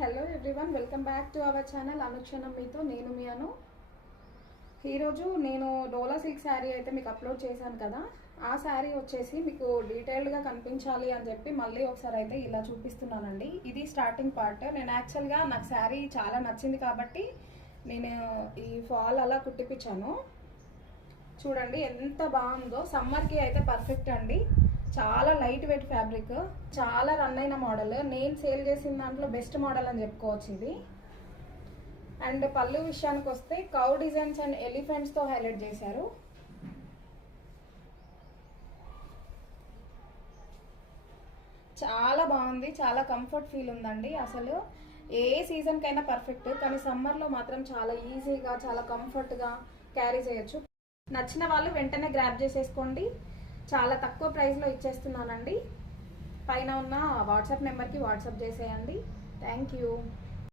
Hello everyone, welcome back to our channel అనుక్షణం మీతో. నేను మీ అను. ఈరోజు నేను డోలా సిల్క్ శారీ అయితే మీకు అప్లోడ్ చేశాను కదా, ఆ శారీ వచ్చేసి మీకు డీటెయిల్డ్గా కనిపించాలి అని చెప్పి మళ్ళీ ఒకసారి అయితే ఇలా చూపిస్తున్నానండి. ఇది స్టార్టింగ్ పార్ట్. నేను యాక్చువల్గా నాకు శారీ చాలా నచ్చింది కాబట్టి నేను ఈ ఫాల్ అలా కుట్టిపించాను. చూడండి ఎంత బాగుందో. సమ్మర్కి అయితే పర్ఫెక్ట్ అండి. చాలా లైట్ వెయిట్ ఫ్యాబ్రిక్, చాలా రన్ అయిన మోడల్. నేను సేల్ చేసిన దాంట్లో బెస్ట్ మోడల్ అని చెప్పుకోవచ్చు ఇది. అండ్ పళ్ళు విషయానికి వస్తే కౌ డిజైన్స్ అండ్ ఎలిఫెంట్స్తో హైలైట్ చేశారు. చాలా బాగుంది, చాలా కంఫర్ట్ ఫీల్ ఉందండి. అసలు ఏ సీజన్కైనా పర్ఫెక్ట్, కానీ సమ్మర్లో మాత్రం చాలా ఈజీగా చాలా కంఫర్ట్గా క్యారీ చేయొచ్చు. నచ్చిన వాళ్ళు వెంటనే గ్రాబ్ చేసేసుకోండి. చాలా తక్కువ ప్రైస్లో ఇచ్చేస్తున్నానండి. పైన ఉన్న వాట్సాప్ నెంబర్కి వాట్సాప్ చేసేయండి. Thank you.